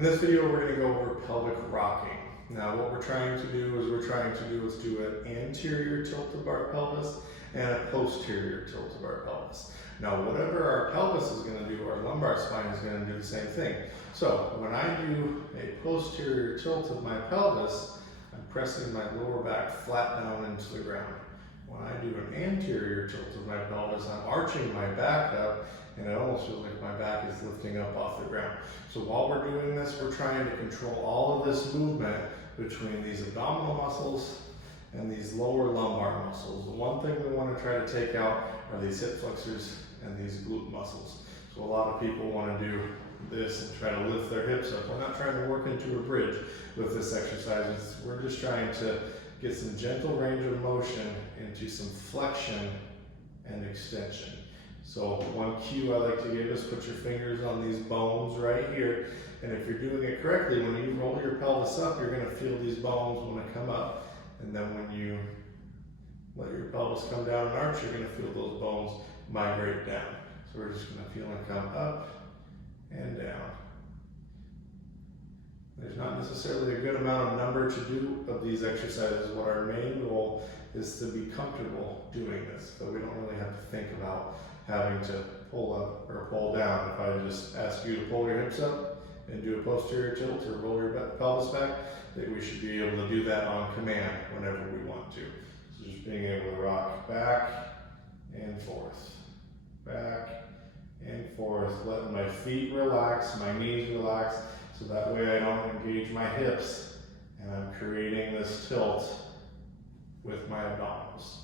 In this video, we're going to go over pelvic rocking. Now, what we're trying to do is do an anterior tilt of our pelvis and a posterior tilt of our pelvis. Now, whatever our pelvis is going to do, our lumbar spine is going to do the same thing. So, when I do a posterior tilt of my pelvis, I'm pressing my lower back flat down into the ground. When I do an anterior tilt of my pelvis, I'm arching my back up, and it almost feels like my back is lifting up off the ground. So while we're doing this, we're trying to control all of this movement between these abdominal muscles and these lower lumbar muscles. The one thing we want to try to take out are these hip flexors and these glute muscles. So a lot of people want to do this and try to lift their hips up. We're not trying to work into a bridge with this exercise. We're just trying to get some gentle range of motion into some flexion and extension. So one cue I like to give is put your fingers on these bones right here. And if you're doing it correctly, when you roll your pelvis up, you're going to feel these bones when they come up. And then when you let your pelvis come down and arch, you're going to feel those bones migrate down. So we're just going to feel them come up and down. There's not necessarily a good amount of number to do of these exercises. What our main goal is to be comfortable doing this, but we don't really have to think about having to pull up or pull down. If I just ask you to pull your hips up and do a posterior tilt or roll your pelvis back, that we should be able to do that on command whenever we want to. So just being able to rock back and forth, letting my feet relax, my knees relax, so that way I don't engage my hips and I'm creating this tilt with my abdominals.